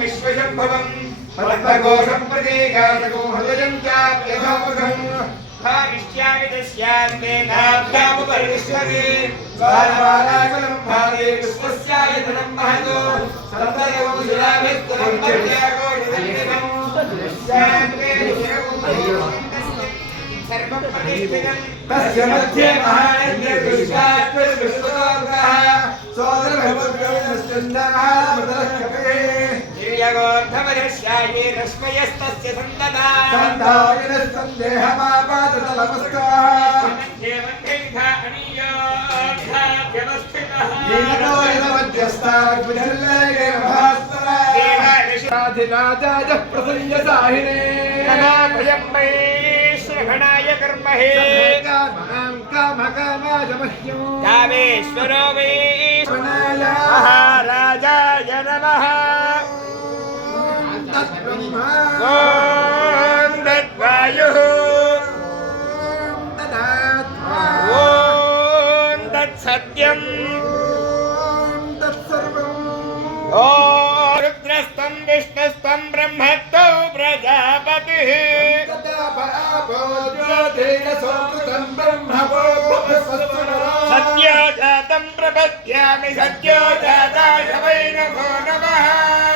विश्वशम्भवम् पद्मघोषं प्रतीकासको हृदयं चाप्यथोमुखम् भाविष्यामि तस्यान्ते नाभ्यामुपरिष्यते स्वारवाराकुलं भावे विश्वस्यायतनं महतो सन्तयों शिलाभित्तरं पर्यागो निधन्यतम् तस्यान्ते सर्वं प्रतिष्ठितं तस्य मध्ये महायज्ञदृष्टात्मविश्वतोर्गः सोदरभवद्गविनश्चन्दाः मृतलक्ष्यपे दिव्यगोर्धमदर्श्याये रश्मयस्तस्य सन्तता सन्तायनस्सन्देहमापाततलमस्काः मध्ये मध्यैधा अनीयोऽध्याभ्यवस्थितः येनो यदमध्यस्ताग्विधल्लये भास्वरा देवादिराजाय प्रसञ्जसाहिने ननाभयम्मै श्रवणाय कर्महे कामकामाय मह्यं कामेश्वरो वै महाराजाय नमः ॐ तद्वायुः ॐ तत्सत्यम् ॐ रुद्रस्तं विष्णुस्तं ब्रह्मत्वं प्रजापतिः सत्यो जातं प्रपद्यामि सत्यो जाताय वै नमो नमः